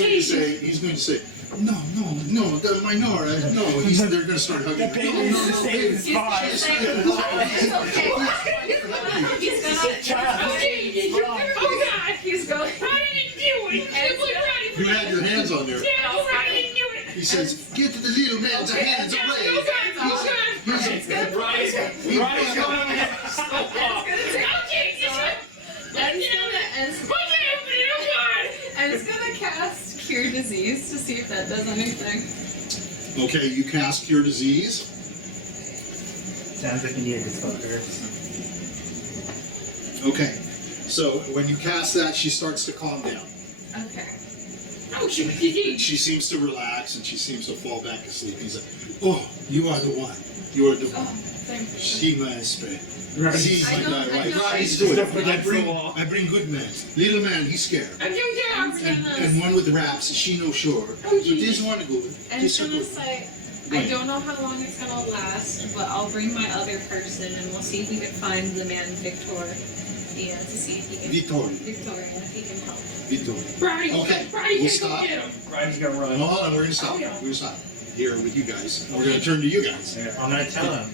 He's going to say, no, the minority, no, they're going to start hugging. The baby is to stay in his box. It's okay. He's gonna. Oh God, he's going. I didn't do it. You had your hands on there. Yeah, I didn't do it. He says, get to the little man's hands away. It's gonna and it's gonna cast Cure Disease to see if that does anything. Okay, you cast Cure Disease. Sounds like you need a disfocus. Okay, so when you cast that, she starts to calm down. Okay. And she seems to relax and she seems to fall back asleep. He's like, oh, you are the one. You are the one. Thank you. She must be. Right. See, I know. He's doing it. I bring good men. Little man, he's scared. And one with the raps, she no sure. But this one good. And it's gonna say, I don't know how long it's gonna last, but I'll bring my other person and we'll see if we can find the man Victoria to see if he can. Victoria, if he can help. Victoria. Okay, we'll stop. Ryan's gonna run. Hold on, we're gonna stop. We're gonna stop here with you guys. We're gonna turn to you guys. I'm gonna tell him.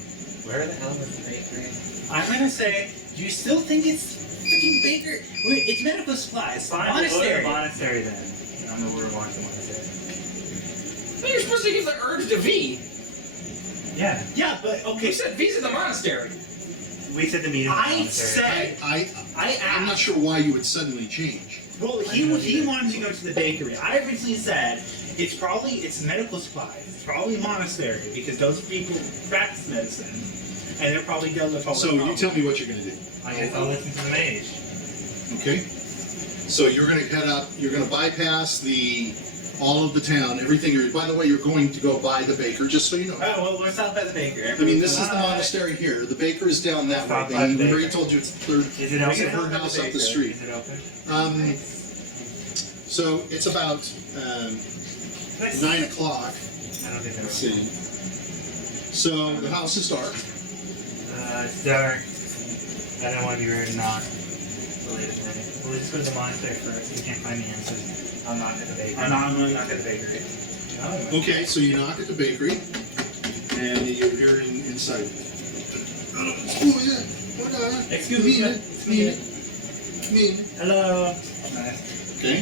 Where the hell is the bakery? I'm gonna say, do you still think it's freaking baker? Wait, it's medical supplies. Fine, Monastery. Go to the monastery then. I don't know where we're walking the monastery. But you're supposed to give the herbs to V. Yeah. Yeah, but okay. You said V's in the monastery. We said the meeting. I said. I'm not asked. sure why you would suddenly change. Well, he wanted to go to the bakery. I originally said it's medical supplies. It's probably monastery because those people practice medicine, and they're probably dealt with all the So you problems. tell me what you're gonna do. I guess I'll listen to the mage. Okay. So you're gonna head out. You're gonna bypass all of the town, everything. By the way, you're going to go by the baker, just so you know. Oh, well, we're south by the bakery. I mean, this is the monastery here. The baker is down that Stop way. by the We already baker. told you it's the third. Is it open? Her house up the street. Is it open? So it's about 9 o'clock. I don't think Let's that's see. So the house is dark. It's dark. I don't want to be rude and knock. We'll just go to the monastery first. If we can't find the answers, I'll knock at the bakery. I'm gonna knock at the bakery. Okay, so you knock at the bakery, and you're inside. Oh yeah. Hold on. Excuse me. Me. Hello. Okay.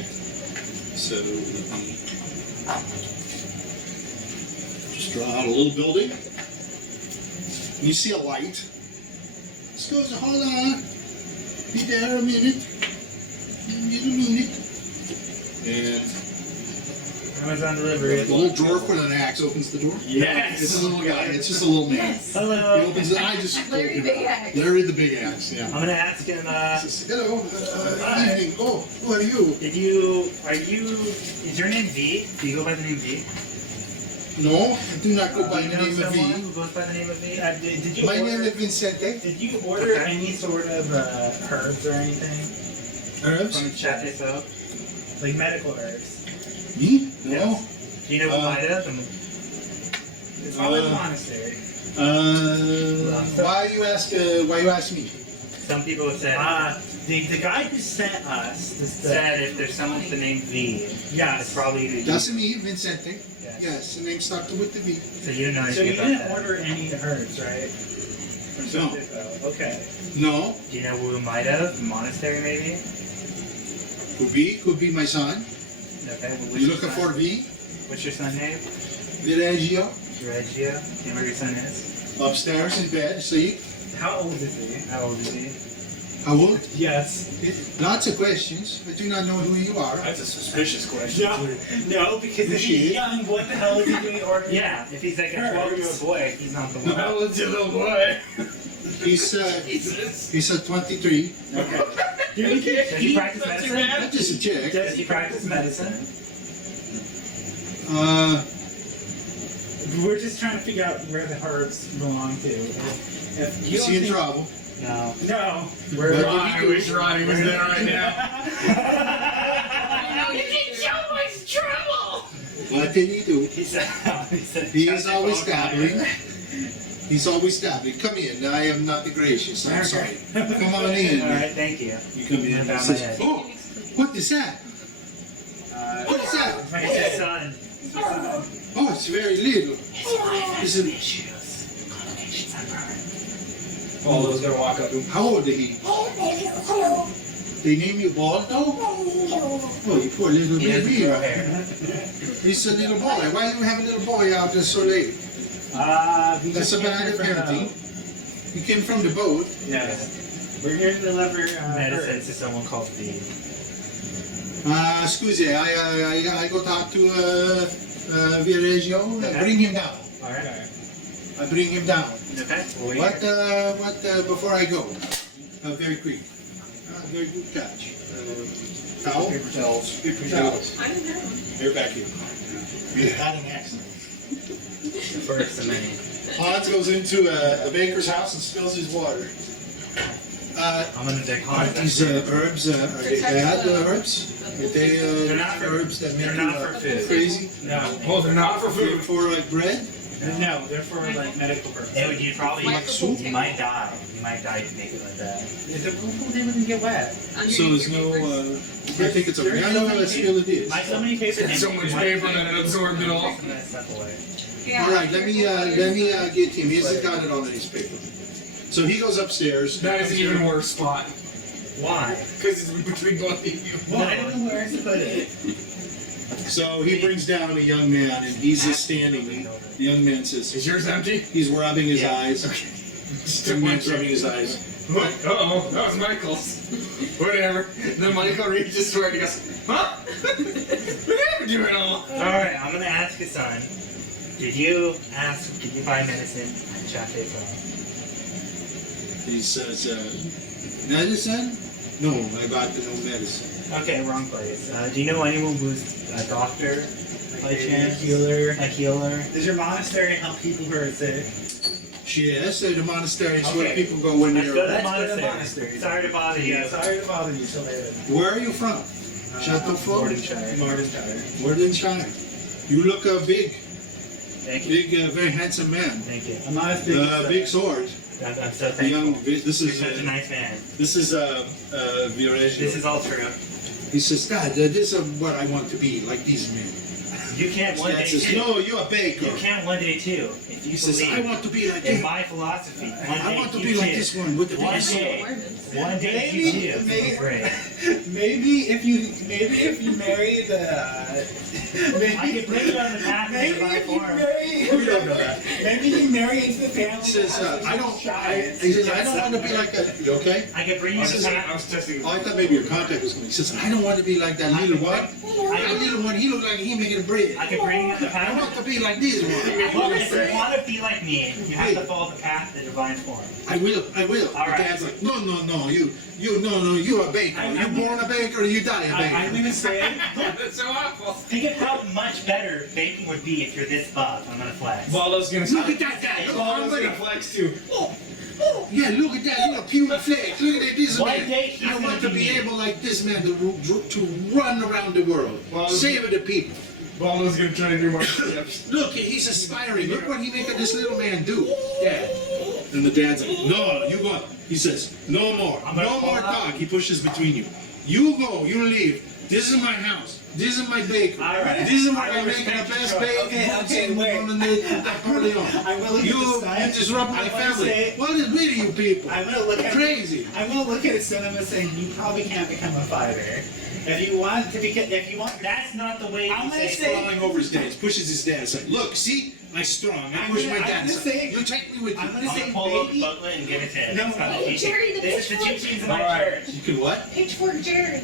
So let me just draw out a little building. And you see a light. This goes, hold on. Be there a minute. Give a minute. And Amazon delivery. the little dwarf with an axe opens the door. Yes. It's a little guy. It's just a little man. Yes. He Hello. opens it. I just Larry told you Big about Axe. Larry the Big Axe. Yeah. I'm gonna ask him. Says, hello. Hi. Evening. Oh, who are you? Is your name V? Do you go by the name V? No, I do not go by Do the you know name of someone V. who goes by the name of V? Did you My name order? is Vincente. Did you order Okay. any sort of herbs or anything? Herbs? From Chateau Soap? Like medical herbs? Me? No. Yes. Do you know who might have? It's probably the monastery. Why you ask me? Some people have said, The guy who sent us said if there's someone with the name V, it's yes. probably you. That's me, Vincente. Yes. Yes, the name started with the V. So you don't know So anything you about didn't that. order any herbs, right? No. Okay. No. Do you know who might have? Monastery maybe? Could be my son. Okay. Well, You looking for V? What's your son's name? Virgilio. Reggio. Do you know where your son is? Upstairs in bed, asleep. How old is he? How old is he? How old? Yes. Lots of questions. I do not know who you are. That's a suspicious question. No, because if he's young, what the hell is he doing ordering? Yeah, if he's like a 12-year-old boy, he's not the one. How old's your little boy? He's Jesus. he's 23. Okay. Does he practice Not too medicine? bad. Not just a chick. Does he practice medicine? We're just trying to figure out where the herbs belong to. If you Is don't he in think- trouble? No. No. What I wish Rotty was there right now. You can show my trouble! What did he do? He said. He is always dabbling. He's always dabbling. Come in. I am not the gracious. I'm sorry. Come on in. All right, thank you. You come in. I'm and down says, my head. oh, what is that? What is that? It's my son. Oh, it's very little. Is it, Issues. Complications on birth. Baldo's gonna walk up to him. how old is he? They name you Baldo? Oh, you poor little He doesn't baby. grow hair. He's a little boy. Why do you have a little boy out there so late? We That's just a came bad here for parenting. You came from the boat. Yes. We're here to deliver Medicine herbs. to someone called V. Scusi, I go talk to Viareggio. Bring him down. All right. I bring him down. Okay. Well, What, before I go? Very quick. Very good catch. Towel? Paper towels. Paper towels. I don't know. They're back here. You had an accident. first of many. Hans goes into a baker's house and spills his water. I'm gonna take Are these herbs, are they bad herbs? Are they They're not for- herbs that make they're you not for food. crazy? No. Oh, they're not for For, food. for like bread? No, they're for like medical purposes. It would, you probably Like soup? You might die. You might die if you make it like that. The pool didn't get wet. So there's no, I think it's okay. I know how still it is. My so many papers. So much paper that it absorbed it all. Some of that stuff away. Yeah. All right, let me get him. He hasn't got it on his paper. So he goes upstairs. That is an even worse spot. Why? Because it's between both of you. Well, I don't know where to put it. So he brings down a young man, and he's just standing. The young man says, Is yours empty? he's rubbing his Yeah. eyes. Still Young man's rubbing his eyes. Uh-oh, that was Michael's. Whatever. Then Michael reaches for it and he goes, huh? What happened to it all? Alright, I'm gonna ask his son. Did you buy medicine at Chafe Farm? He says, medicine? No, I bought no medicine. Okay, wrong place. Do you know anyone who's a doctor by chance? Healer. A healer? Does your monastery help people who are sick? Yes, the monastery is where Okay. people go when Let's go to they're... the Let's go to the monastery. monastery. Sorry to bother you. Yeah, sorry to bother you so late. Where are you from? Chateaufour? Mordenshire. Mordenshire. Wardenshire. You look big, Thank you. big, very handsome man. Thank you. I'm not as big as Big sword. I'm so The young, thankful. this You're is such a nice man. Viareggio. This is all true. He says, Dad, this is what I want to be, like these men. You can't one Dad day says, too. no, you're a baker. You can't one day too. If you He says, I believe want to be like in you. my philosophy, one I day want to you be like too. this one with the One big sword. day. One day you too. Maybe- Be great. Maybe if you marry the I can bring you on the path of maybe divine if you form. marry We don't know that. maybe you marry into the family. He says, that has I don't, giants. he says, I don't want to be like that. You okay? I can bring you on the I path. was testing. Oh, I thought maybe your contact was going. He says, I don't want to be like that little one. That little one, he looked like he making bread. I can bring you on the I path. want to be like this one. Well, if you want to be like me, you have to follow the path of the divine form. I will. All right. The dad's like, no, you're a baker. You born a baker, you die a baker. I'm gonna say That's so awful. Think of how much better baking would be if you're this buff. I'm gonna flex. Baldo's gonna Look at that guy. Look, I'm Baldo's ready. gonna flex too. Yeah, look at that little puny flex. Look at this One man. day he's I want gonna to be be me. able like this man to run around the world, Well, save the people. Baldo's gonna try to do more steps. Look, he's aspiring. Look what he making this little man do. Yeah. And the dad's like, no, you go. He says, no more. I'm gonna No pull more it up. talk. He pushes between you. You go, you leave. This is my house. This is my bakery. All right. This is where I I'm making the respect your best choice. bacon. Okay, wait. On the Napoleon. I'm gonna look You at the sign. disrupt my I wanna family. say- What is with you people? I'm gonna look at Crazy. I'm gonna look at it and I'm gonna say you probably can't become a fighter. If you want to become, if you want, That's not the way I'm you gonna say say- Crawling over his dad, pushes his dad aside. Look, see, I'm strong. I push my I'm dad gonna aside. say- You take me with you. I'm gonna I'm say gonna pull up the maybe. booklet and give it to him. No, It's not no. the teaching. Jerry, the This is the pitchfork. teachings of my Alright. church. You can what? Pitchfork Jerry.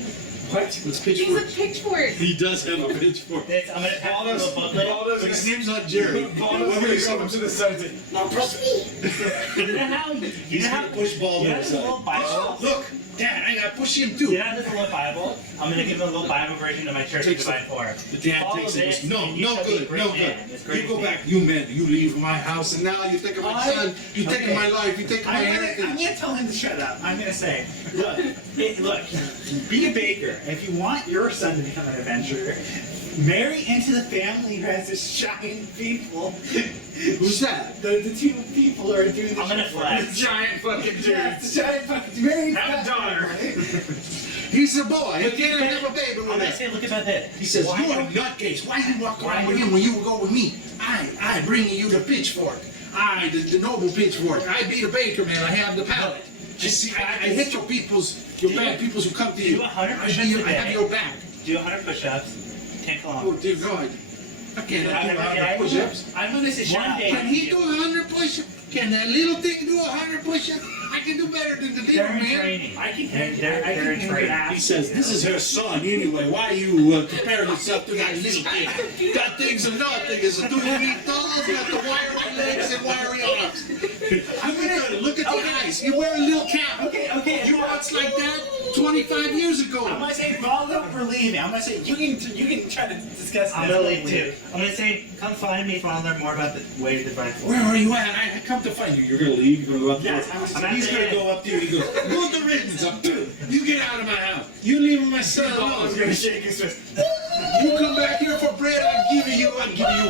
What? Let's He's a pitchfork. pitchfork. He does have a pitchfork. This, I'm gonna pass you the booklet. Baldo's But his gonna name's not Jerry. Baldo's gonna come up to the side and say, No, push me. You know how He's gonna push Baldo you know how aside. little bicycles? Look, Dad, I gotta push him too. You have this little Bible. I'm gonna give him a little Bible version of my church in Divine Form. The dad Follow takes this, it. No, and you no shall be a good, great no man. good. It's great You go man. back. You men, you leave my house, and now you think of my son. You think of my life. You think of my I'm heritage. gonna tell him to shut up. I'm gonna say, look, be a baker. If you want your son to become an adventurer, marry into the family who has this giant people. Who's that? The two people who are doing the I'm gonna flex. The giant fucking dude. Yeah, it's a giant fucking marry. Have a daughter. He's a boy. He can't have a baby I'm with gonna us. say, look about this. He says, Why you're a don't- nutcase. Why you walk Why around with you- him when you go with me? I bring you the pitchfork. The noble pitchfork. I be the baker, man. I have the palate. Just see, I hit your bad peoples who come to you. Do 100 I push-ups a have day. your back. Do 100 push-ups, 10 Oh, kilometers. dear God. I can't do 100 Okay. push-ups. I'm gonna say One day. Can he do 100 push-ups? Can that little thing do 100 push-ups? I can do better than the little They're in man. training. I can They're in training. He says, this is her son anyway. Why you compare yourself to that little thing? That thing's a nothing. It's a doobie doll. Got the wiry legs and wiry arms. Look at the eyes. You wear a little cap. Okay. You watched like that 25 years I'm ago. gonna say Baldo for leaving. I'm gonna say you can try to discuss. I'm gonna leave too. I'm gonna say, come find me if you want to learn more about the way to Divine Form. Where are you at? I come to find you. You're gonna leave. You're gonna go up there. Yes, I'm He's at the gonna end. go up to you. He goes, good riddance up there. You get out of my house. You leave my son alone. gonna shake his fist. You come back here for bread, I'll give you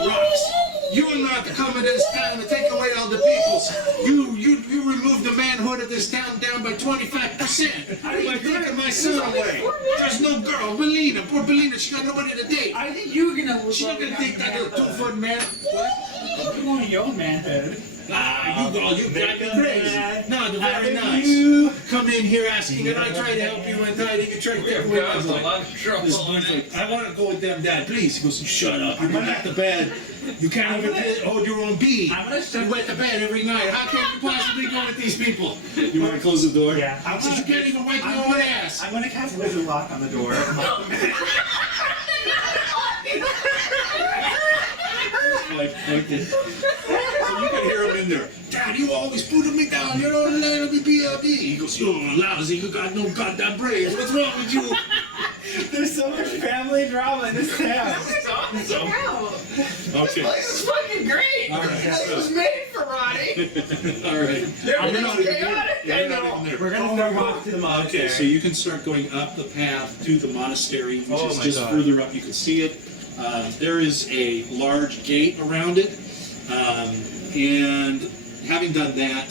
rocks. You are not to come to this town and take away all the peoples. You remove the manhood of this town down by 25%. By taking my son away. There's no girl, Belina, poor Belina, she got nobody to date. I think you're gonna. She's not gonna take that little 2-foot man. What? You want your manhood. Ah, you drive me crazy. No, they're very nice. You. Come in here asking, and I try to help you, and I think you try to take away my Got a boy. lot of trouble. This boy's like, I want to go with them, Dad. Please. He goes, shut up. You go back to bed. You can't even hold your own bee. I'm gonna shut. You went to bed every night. How can you possibly go with these people? You want to close the door? Yeah. He says, you can't even wipe your own ass. I'm gonna cast wizard lock on the door. Like, okay. So you can hear him in there. Dad, you always putting me down. You don't let me be a bee. He goes, you're lousy. You got no goddamn brains. What's wrong with you? There's so much family drama in this town. So, okay. This is fucking great. All right. This was made for Rotty. All right. Everything's chaotic. I know. We're gonna start walking to the monastery. Okay, so you can start going up the path to the monastery, which Oh is my just God. further up. You can see it. There is a large gate around it, and having done that,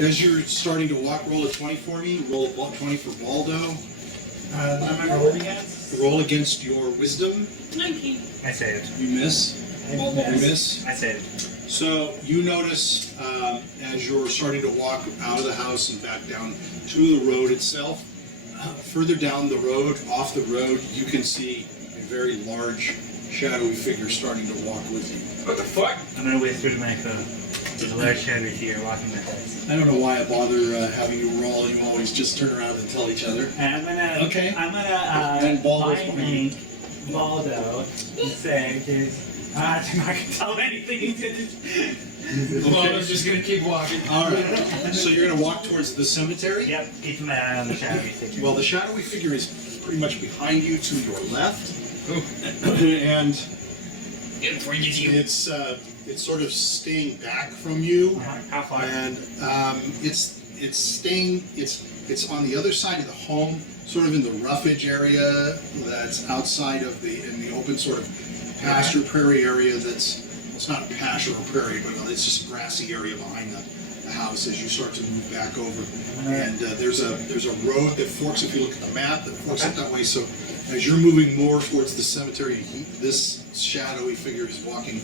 as you're starting to walk, roll a 20 for me. Roll a 20 for Baldo. What am I rolling against? Roll against your wisdom. 19. I saved. You miss. You miss. I saved. So you notice as you're starting to walk out of the house and back down to the road itself, further down the road, off the road, you can see a very large, shadowy figure starting to walk with you. What the fuck? I'm gonna whisper to my phone. There's a large shadow here walking with us. I don't know why I bother having you roll. You always just turn around and tell each other. And I'm gonna And Baldo's mind behind you. link Baldo and say, because I'm not gonna tell him anything. He's gonna. Well, I was just gonna keep walking. All right. So you're going to walk towards the cemetery? Yep, keeping my eye on the shadowy figure. Well, the shadowy figure is pretty much behind you to your left. And it's sort of staying back from you. How far? And it's on the other side of the home, sort of in the roughage area that's outside of in the open sort of pasture prairie area. It's not pasture or prairie, but it's just a grassy area behind the house as you start to move back over. And there's a road that forks. If you look at the map, that forks it that way. So as you're moving more towards the cemetery, this shadowy figure is walking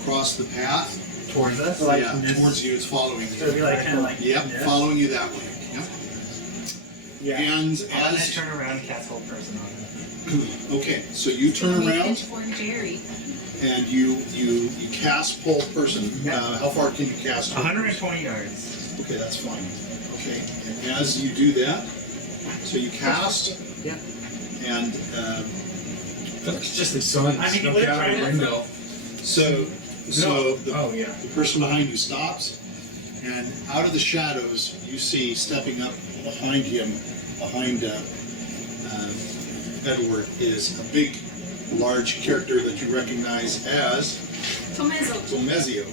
across the path. Towards us? Yeah, towards you. It's following you. So it'd be like kind of like. Yep, this. following you that way. Yep. Yeah. And I'm gonna as turn around and cast hold person on it. okay, so you turn around Pitchfork Jerry. and you cast pull person. How far can you cast? Pull 120 yards. person? Okay, that's fine. Okay, and as you do that, so you cast. Yeah. And It's just the sun. I mean, snuck you would out try the to- window. so No. the Oh yeah. person behind you stops, And out of the shadows, you see stepping up behind him, behind Edward, is a big, large character that you recognize as Tomezio.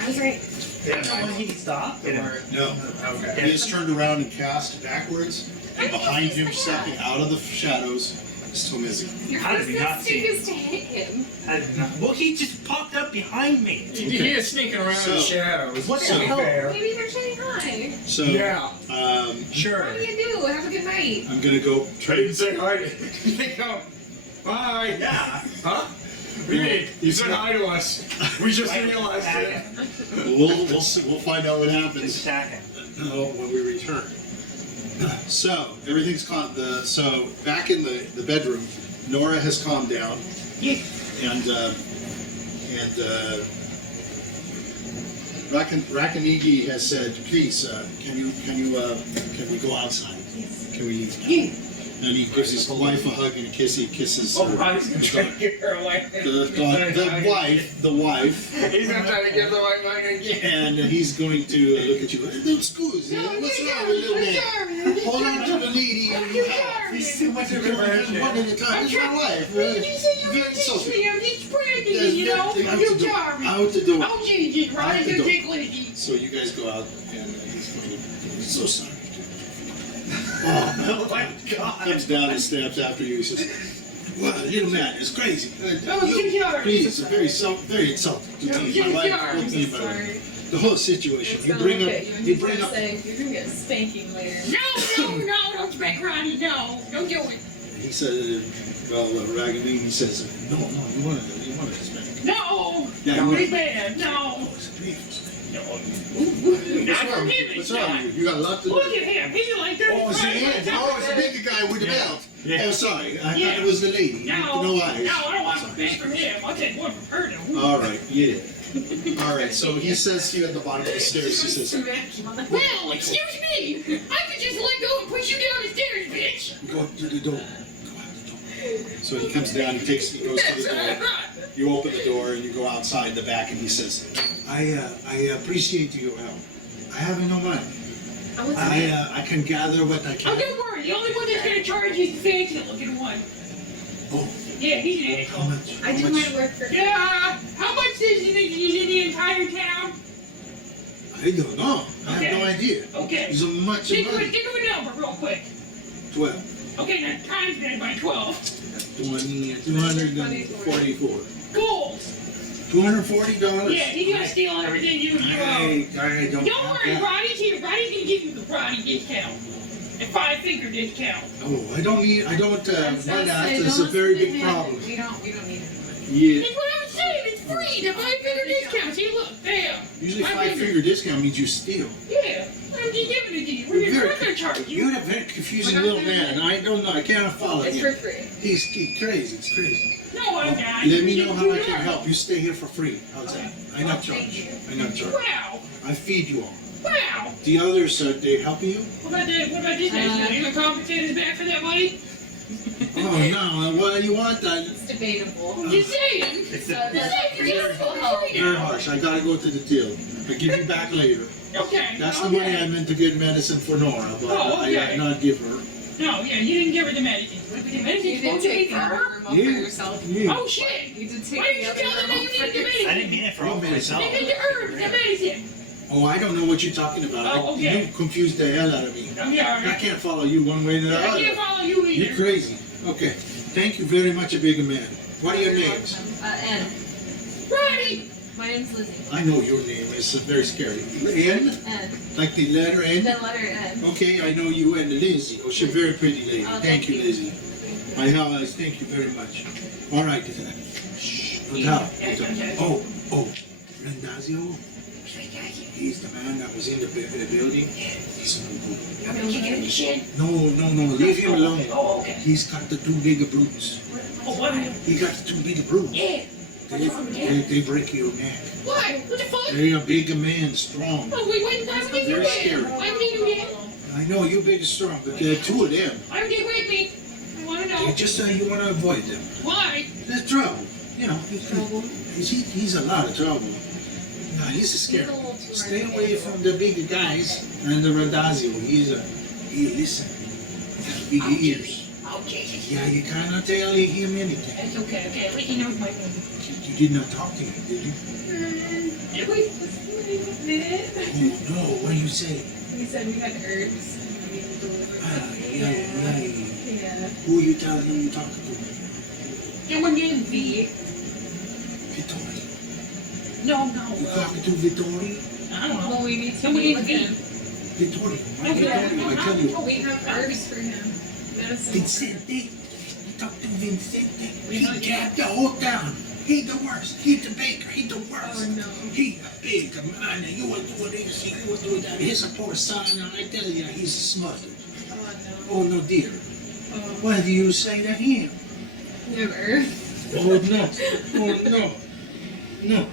I was right. Yeah, when he stopped, or No. okay. He is turned around and cast backwards, and behind him, stepping out of the shadows, is Tomezio. Your How did first we not see instinct is to hit him. I did not. Well, he just popped up behind me. He is sneaking around in the shadows. What So- the hell? Maybe they're saying hi. So, Yeah. Sure. What do you do? Have a good night. I'm gonna go I trade. didn't say hi. They go, bye. Yeah. Huh? What do you mean? You said hi to us. We just realized it. We'll see, we'll find out what Just happens attack him. when we return. So everything's calm. So back in the bedroom, Nora has calmed down, Yeah. and Rakanigi has said, "Please, can we go outside? Can we?" And he gives his wife a hug and a kiss. He kisses Oh, her. I was going to try to get her away. The wife, He's going to try to get the wife back again. and he's going to look at you. Excuse me, what's wrong with little man? Hold on to the lady and you have. He's too much of a One virgin. at a time. It's your wife. You say you Very can teach social. me, I'm just practicing, you know? Out the You're door. charming. Out the door. I'll change it, right? Out the You door. take Lissy. So you guys go out, and he's going to. He's so sorry. Oh, Oh my God. comes down the steps after you. He says, "Well, little man, it's crazy. Oh, you're charming. Please, very insulting to me. My wife looked me about Sorry. the whole situation. It's You gonna bring look up. at you and You he's bring gonna up. say, you're gonna get spanking later. No, don't spank Ronnie, no. Don't do it. He said, well, Ragamini says, no, you want to spank. No! Yeah, No, you he's want- bad, no. Oh, it's a beautiful spank. Not What's wrong with you? forgiven, What's wrong with you? You got a lot to do. Look at him, he's like 35. Oh, it's the hand. Oh, it's the bigger guy with the belt. Yeah. Oh, sorry. I thought Yeah. it was the lady. No, No eyes. no, I don't want Sorry. to spank from him. I'll take one from her, though. All right, yeah. All right, so he says to you at the bottom of the stairs, he says, Well, excuse me. I could just let go and push you down the stairs, bitch. go to the door. Go out the door. So he comes down, he goes to the door. You open the door and you go outside the back and he says, I appreciate your help. I have no money. I can gather what I Oh, can. don't worry. The only one that's going to charge you is the fancy-looking one. Oh, Yeah, he's an how asshole. much? I do How much? my work for Yeah, how much does you think he's in the entire town? I don't know. I have no idea. Okay. There's a much Think of money. a number real quick. 12. Okay, now times that by 12. 244. Gold. $240? Yeah, he's going to steal everything you throw. I don't Don't have worry, that. Ronnie's here. Ronnie's going to give you the Ronnie discount. A 5-finger discount. Oh, I don't want that. Say, That's a don't very listen to big him. problem. We don't need it. Yeah. That's what I'm saying. It's free. The 5-finger discount. See, look, bam. Usually 5 5-finger discount means you steal. Yeah, I'm just giving it to you. We're not going to charge you. You're a very confusing little man. I don't know. I can't follow It's him. for free. He's crazy. It's crazy. No, I'm not. Let me know how I can help. You stay here for free. How's that? I not Thank charge. you. I not charge. Wow. I feed you all. Wow. The others, they help you? What about this guy? You gonna compensate us back for that money? Oh no. What do you want? It's debatable. I'm just saying. It's So a, that's useful help. Very harsh. I gotta go to the till. I give you back later. Okay. That's the okay. money I meant to get medicine for Nora, but Oh, I okay. did not give her. No, yeah, you didn't give her the medicine. But the You medicine's did supposed to be take for the her. room off for Yeah. yourself. Yeah. Oh shit. You did take Why didn't the you other tell them that room you off for needed the I medicine? didn't mean it for all What myself. They need the herbs, the medicine. Oh, I don't know what you're talking about. Oh, okay. You confused the hell out of me. I'm sorry. I can't follow you one way or the I can't other. follow you You're either. crazy. Okay. Thank you very much, a bigger man. What are your names? N. Ronnie. My name's Lizzie. I know your name. It's very scary. N? N. Like the letter N? The letter N. Okay, I know you and Lizzie. Oh, she's a very pretty lady. Oh, Thank you, you. Lizzie. I thank you very much. All right. Shh. Don't tell. Oh. Rendazio? He's the man that was in the building. He's no good. I'm gonna kick it in the shin. No. Leave him alone. Oh, okay. He's got the 2 bigger brutes. Oh, what? He got the 2 bigger brutes. Yeah. They break your neck. Why? What the fuck? They're a bigger man, strong. Oh, wait, why would they do Very that? scary. Why would they do that? I know you're big and strong, but there are 2 of them. Why would they rape me? I want to know. They just you want to avoid them. Why? There's trouble. You know, he's a lot of trouble. No, he's a scary. He's a little too Stay hard to away handle. from the bigger guys and the Radazio. He listen. He got big ears. Oh, Jesus. Yeah, you cannot tell him anything. That's okay. Okay, at least he knows my name. You did not talk to him, did you? Did we? Minute. Oh no, what do you say? We said we had herbs and we delivered Ah, something. yeah. Yeah. Who are you telling him you talking to? Someone named V. Vittori. No. You talking to Vittori? I don't know. Well, we need to Somebody meet with named him. Vittori. Why No, Vittori? I tell you. We have herbs for him. Medicine. Vincente. You talk to Vincente. He gabbed the whole town. He the worst. He the baker. He the worst. Oh no. He a big man. You will do this. You will do that. He's a poor son, and I tell you, he's smothered. Oh Oh no, dear. no. What do you say to him? We have herbs. Oh no. Oh no. No.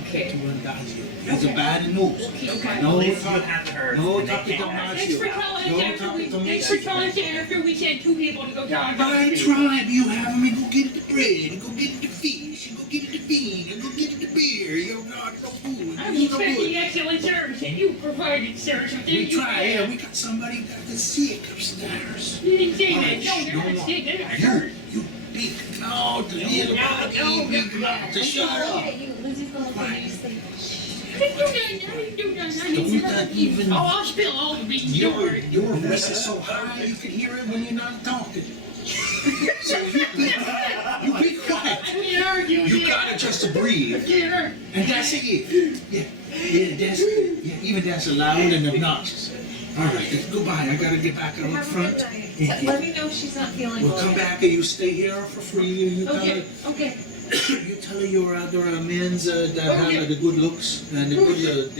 Okay. He's a bad news. Okay. No At least you talk. have the herbs. No and they talking can't to have Thanks it. for telling No us after talking we. to me. Thanks for telling us after we sent 2 people to go talk about I it. tribe, you have me go get the bread, and go get the fish, and go get the bean, and go get the beer. You're not no food. I'm You no expecting good. excellent service, and you provided, sir. So We thank you. try, yeah, we got somebody got the sick upstairs. You didn't say All that. right, No, shh, they're no not more. sick. They're not hurt. You big mouth, the little body, big mouth, to shut up. Lizzie's little baby sleep. Don't that even. Oh, I'll spill all the beans. Don't worry. Your voice is so high you can hear it when you're not talking. So you be quiet. We argue. You gotta just breathe. Dinner. And that's it. Yeah, that's it. Yeah, even that's loud and obnoxious. All right, goodbye. I gotta get back out Have a front. good night. Let me know if she's not feeling We'll well. come back and you stay here for free. You tell Okay. her, Okay. you tell her your other men's that Okay. have the good looks and the good,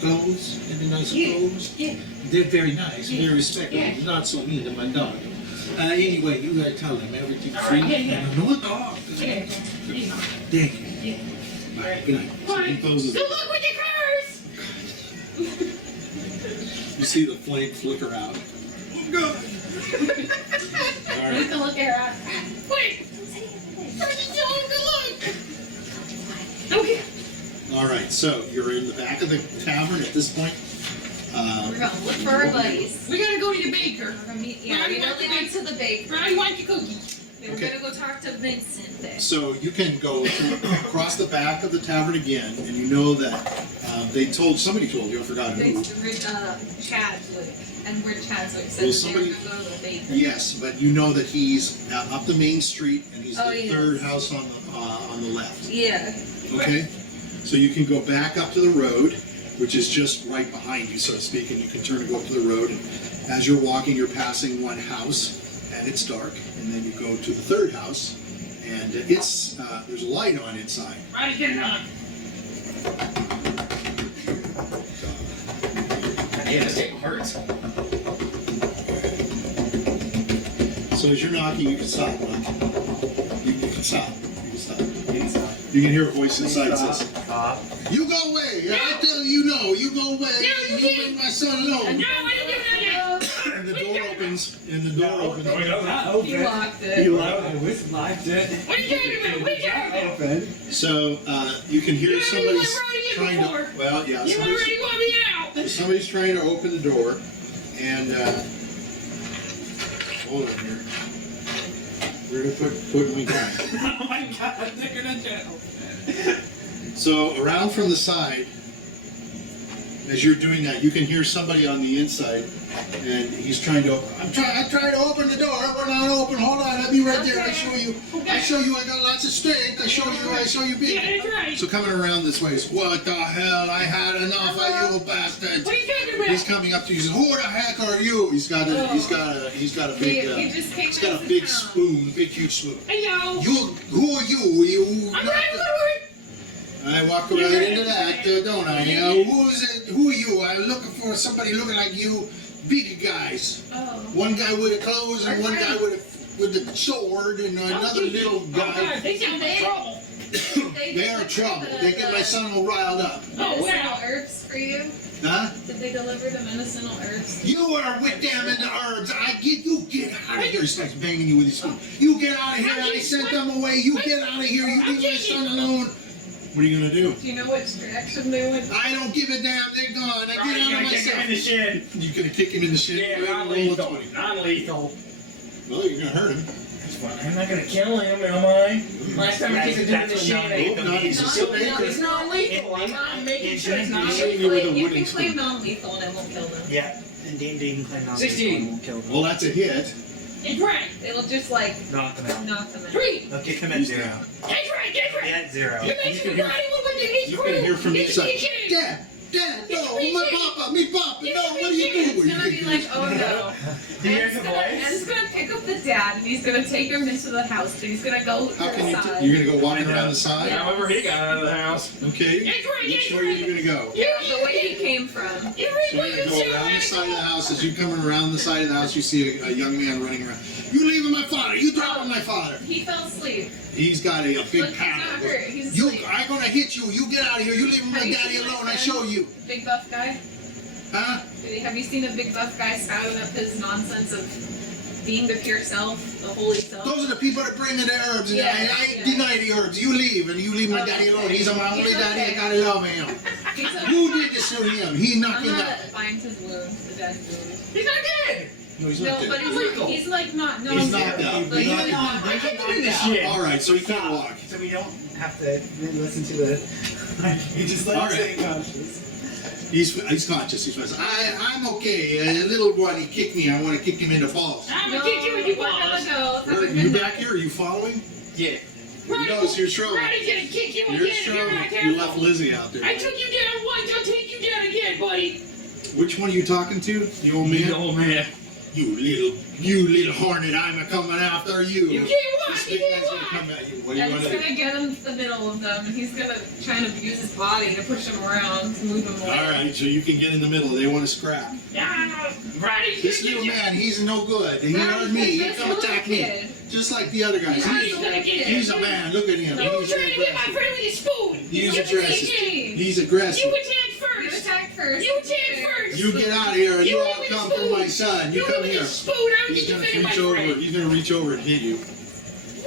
clothes and the nice Yeah. clothes. Yeah. They're very nice, Yeah. very respectful. Yeah. Not so mean to my dog. Anyway, you gotta tell them everything All free. right, yeah. No dog. Yeah. Thank you. Yeah. Bye. Good night. Bye. Closes. Good luck with your cars. You see the flame flicker out. Oh God! All We right. can look at her. Wait. I just tell him good luck. Okay. All right. So you're in the back of the tavern at this point. We're gonna look for our buddies. We gotta go to the baker. We're gonna meet. Yeah, we really went to the bakery. Brownie wants your cookies. We're Okay. gonna go talk to Vincent there. So you can go across the back of the tavern again, and you know that somebody told you. I forgot who. Chadwick. Edward Chandswick said Well, that somebody- they were gonna go to the bakery. Yes, but you know that he's up the main street, and he's Oh, the yes. third house on the left. Yeah. Okay, so you can go back up to the road, which is just right behind you, so to speak, and you can turn and go up to the road. And as you're walking, you're passing one house, and it's dark, and then you go to the third house, and it's there's a light on inside. Brownie, get it on. Yeah, this game hurts. So as you're knocking, you can stop knocking. You can stop. You can stop. Please stop. You can hear a voice inside Stop. says, Stop. "You go away! I tell you no. You go away. No, you leave can't. my son alone." No, I didn't do that. And the door opens. And the door opens. No, it's not open. You locked it. You locked it. We locked it. What are you talking about? What are you talking about? Open. So you can hear You somebody already went right in trying before. to. Well, yeah. You already want me out. Somebody's trying to open the door, and hold on here. Where to put me down? Oh my God, they're gonna jail. So around from the side, as you're doing that, you can hear somebody on the inside, and he's trying to. I'm trying to open the door. We're not open. Hold on. I'll be right there. I show you. I show you. I got lots of strength. I show you big. Yeah, that's right. So coming around this way is, what the hell? I had enough of you bastards. What are you talking about? He's coming up to you. He says, "Who the heck are you?" He's got a big, He just came he's got a into big town. spoon, big huge spoon. Hello. Who are you? You. I'm Rotty Woodworth. I walk right into that, don't I? Who is it? Who are you? I'm looking for somebody looking like you, big guys. Oh. One guy with the clothes and one guy with the sword, and another little Oh, God, guy. they sound like trouble. They are trouble. They get my son all riled up. Oh, Medicinal wow. herbs for you. Huh? Did they deliver the medicinal herbs? You are with them in the herbs. You get out of here. He starts banging you with his spoon. You get out of here. I sent them away. You get out of here. You leave my son alone. What are you gonna do? Do you know which direction they went? I don't give a damn. They're gone. I Rotty's get out gonna of kick him in the myself. shin. You gonna kick him in the shin? Yeah, Roll a non-lethal. 20. Non-lethal. Well, you're gonna hurt him. I'm not gonna kill him, am I? Last time I kicked him in the That's shin, what I Oh, not he's a sick anchor. It's non-lethal. I'm not making sure it's He's not hitting you with a You wooden can claim spoon. non-lethal and it won't kill them. Yeah, and D&D can claim non-lethal 16. and won't kill them. Well, that's a hit. It's right. It'll just like Knock them out. knock them out. 3. They'll kick him at He's 0. down. That's right. That's right. Yeah, at 0. You mentioned hear- Rotty Woodworth and his You crew. can hear from It's inside. the kitchen. Dad, no, my papa, me papa, no, what are you It's doing? gonna be like, oh no. Do you hear the Ed's voice? gonna pick up the dad and he's gonna take him into the house, but he's gonna go How to can the you? side. You're gonna go walking I know. around the side. Yeah. However he got out of the house. Okay. That's right. Which That's way are right. you gonna go? Yeah, the way he came from. You're So right. you're gonna go around the side of the house. As you come around the side of the house, you see a young man running around. You leaving my father? You dropping my father? He fell asleep. He's got a Look, big he's not paddle. hurt. He's You, asleep. I'm gonna hit you. You get out of here. You leaving my Have you daddy seen my alone. I friend? show you. Big buff guy? Huh? Have you seen a big buff guy spouting up his nonsense of being the pure self, the holy self? Those are the people that bring in the herbs. And Yeah, I yeah. deny the herbs. You leave, and you leave my Oh, daddy okay. alone. He's my only He's daddy. I okay. gotta love him. He's okay. You did this to him. He knocked I'm him out. gonna bind his wounds, the dad's wounds. He's not dead. No, he's No, not but dead. he's like not, no, He's no, knocked out. Like, He's he's knocked not, I kicked him in the shin. All right, so he can't walk. So we don't have to listen to the... He just All like right. staying conscious. He's conscious. He's conscious. I'm okay. A little one, he kicked me. I want to kick him in the balls. I'm no, gonna kick you in your we're gonna balls. go. Are you back here? Are you following? Yeah. You know, it's your trouble. Rotty's gonna kick you You're again if you're trouble. not You careful. left Lizzie out there. I took you down once. I'll take you down again, buddy. Which one are you talking to? The old man? old man. You little hornet, I'm coming after you. You can't walk. This You big can't man's gonna walk. come at you. What do you And want he's to do? gonna get in the middle of them, and he's gonna try and use his body to push him around, to move him away. All right, so you can get in the middle. They want to scrap. Ah, Rotty's This gonna little get you. man, he's no good. He heard me. He This come little attack me. kid. Just like the other guys. He's He's gonna get you. He's a man. Look at him. You were He's trying to get my aggressive. friend with a spoon. He's You aggressive. attacked He's You aggressive. attacked You first. attacked first. You attacked first. You get out of here and you You all hit with a come for spoon. my son. You You come with here. a spoon. I was He's just gonna defending my reach over. friend. He's gonna reach over and hit you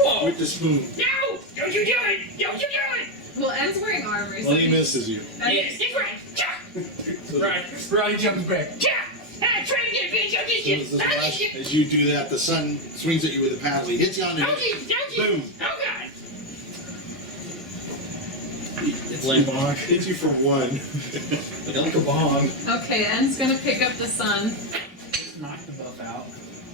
Whoa. with the spoon. No! Don't you do it! Don't you do it! Well, Ed's wearing armor. so Well, he misses you. Yes, it's right. Ja! Right. Rotty jumps back. Ja! Ah, try to get a bitch. I'll get you. So I'll get you. as you do that, the sun swings at you with a paddle. He hits you on the I'll head. get you. I'll get you. Boom. Oh, God. It's bonk. Hits you for one. Like a bomb. Okay, Ed's gonna pick up the sun, Just knock them both out.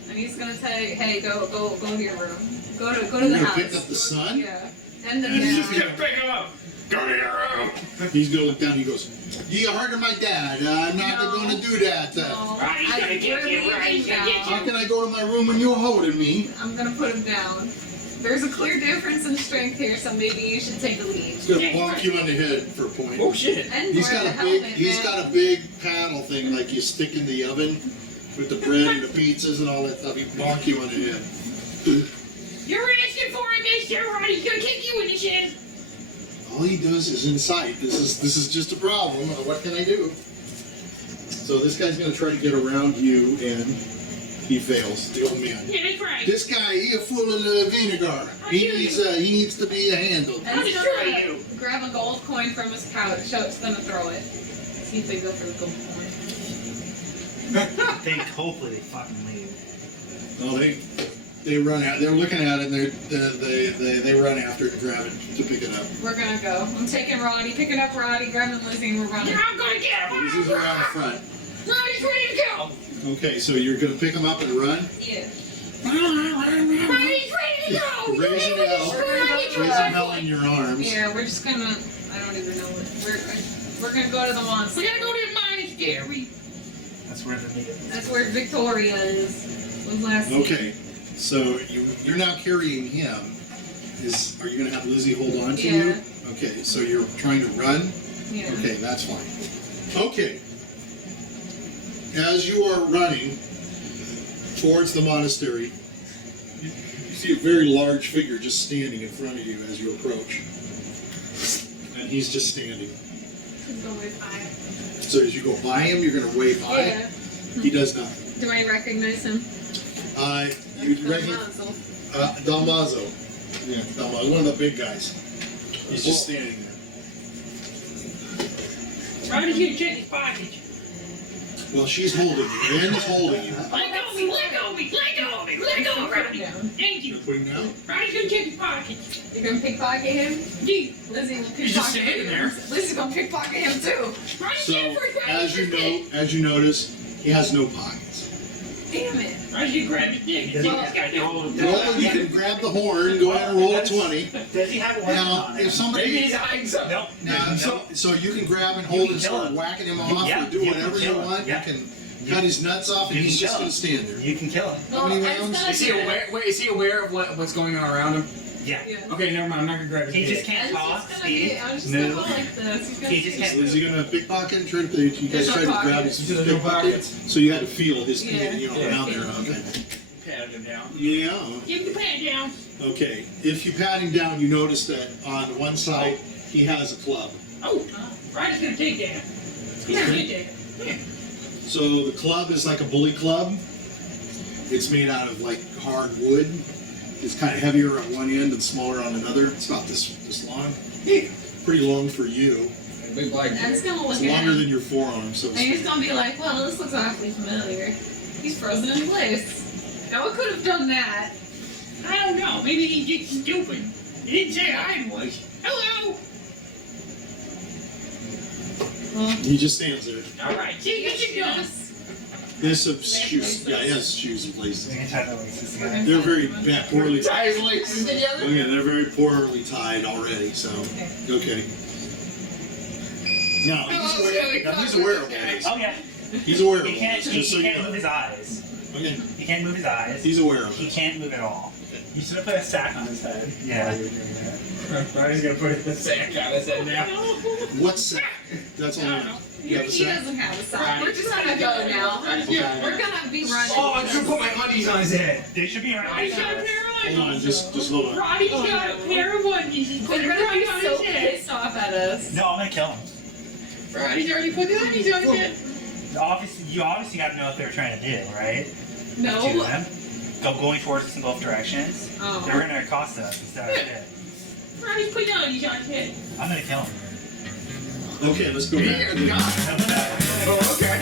and he's gonna say, "Hey, go to your room. Go to You're the gonna house." pick up the sun? Yeah. And the You just man. gotta pick him up. Go to your room. He's gonna look down. He goes, "You hurting my dad. I'm not No. going to do that. No, Rotty's gonna get we're you. Rotty's leaving gonna get now. How can I go to my room when you're holding me?" I'm gonna put him down. There's a clear difference in strength here, so maybe you should take a lead. He's gonna bonk you on the head for a point. Oh, shit. And He's wear got the a big. helmet, He's man. got a big paddle thing like you stick in the oven with the bread and the pizzas and all that stuff. He bonk you on the head. You're asking for it, mister. Rotty's gonna kick you in the shin. All he does is incite. This is just a problem. What can I do? So this guy's gonna try to get around you, and he fails. The old man. Yeah, that's right. This guy, he full of vinegar. He needs to be handled. And he's destroy gonna you. grab a gold coin from his pouch, so it's gonna throw it. See if they go for the gold coin. Hopefully they fucking leave. Oh, they run out. They're looking at it, and they run after it and grab it to pick it up. We're gonna go. I'm taking Roddy, picking up Roddy, grabbing Lizzie, and we're running. Yeah, I'm gonna get him. This is around the front. Rotty's ready to go. Okay, so you're gonna pick him up and run. Yeah. Rotty's ready to go. Raising You hell, ready? raising hell in your arms. Yeah, we're just gonna. I don't even know what. We're gonna go to the monster. We gotta go to the monastery. That's where the meeting is. That's where Victoria is. Was last seen. Okay, so you're now carrying him. Are you gonna have Lizzie hold on to Yeah. you? Okay, so you're trying to run. Yeah. Okay, that's fine. Okay. As you are running towards the monastery, you see a very large figure just standing in front of you as you approach. And he's just standing. He's going way high. So as you go by him, you're going to wave high. Yeah. He does nothing. Do I recognize him? You reckon? Muzzle. Dalmazo. Yeah, Dalmazo, one of the big guys. He's just standing there. Roddy's gonna check his pockets. Well, she's holding you. Ann is holding you. Let go of me, let go of me, let go of me, let go of Roddy. Thank you. You're putting down? Roddy's gonna check his pockets. You're gonna pickpocket him? Gee, Lizzie will pickpocket He's just standing there. Lizzie's gonna pickpocket him too. Roddy's So, gonna freak out. as you notice, he has no pockets. Damn it. Roddy's gonna grab his dick. Does he- He's got no hold. Roll, you can grab the horn, go ahead and roll a 20. Does he have a weapon Now, on if him? Maybe somebody... he's hiding something. No. Now, so you can grab and hold can and kill start him. whacking him off Yeah, or do you can whatever you kill him. want. Yeah. You can cut his nuts off and You he's can just kill going to stand there. You can kill him. How many Well, rounds? it's Is he aware? Wait, is he aware of what's going on around him? Yeah. Yeah. Okay, never mind. I'm not gonna grab his He dick. just can't And talk, she's gonna speak, be, I'm just gonna move. go like this. He's gonna He just see- can't Is he going to pickpocket and try to... You guys There's no tried to grab pockets. his There's no pickpocket? pockets. So you had to feel his Yeah. hand, around there. Okay. Pat him down. Yeah. Give him the pad down. Okay. If you pat him down, you notice that on one side he has a club. Oh, Roddy's gonna take that. He's gonna get that. So the club is like a bully club. It's made out of like hard wood. It's kind of heavier on one end and smaller on another. It's about this long. Pretty long for you. Big black That's dick. gonna look It's at longer him. than your forearm, so And he's gonna be like, well, this looks awfully familiar. He's frozen in place. Now, what could have done that? I don't know. Maybe he gets stupid. He didn't say I was. Hello. Well, he just stands there. All right. See, get your gun. There's some shoes. Yeah, he has shoes in places. We're gonna try to release this guy. They're very poorly. Tie his legs. the other? Oh yeah, they're very poorly tied already. So okay. Now he's aware of all this. Oh yeah. He's aware of all He can't. this. He, Just so he you can't move know. his eyes. Okay. He can't move his eyes. He's aware of He it. can't move at all. You should have put a sack on his head. Yeah. Roddy's gonna put the sack on his head now. What's sack? That's all you know. You have a He sack? doesn't have a sock. We're just gonna go now. Okay. We're gonna be running. Oh, I'm gonna put my undies on his head. They should be Roddy's got a around. pair of Hold on, undies. just hold on. Roddy's got a pair of undies. He's put They're it gonna be right on so his head. pissed off at us. No, I'm gonna kill him. Roddy's already put the undies on his head. Obviously, you obviously got to know what they were trying to do, right? The two of No. them. Going towards us in both directions. Oh. They're gonna accost us instead of shit. Roddy's put the undies on his head. I'm gonna kill him. Okay, let's go back. Dear God. Oh, okay.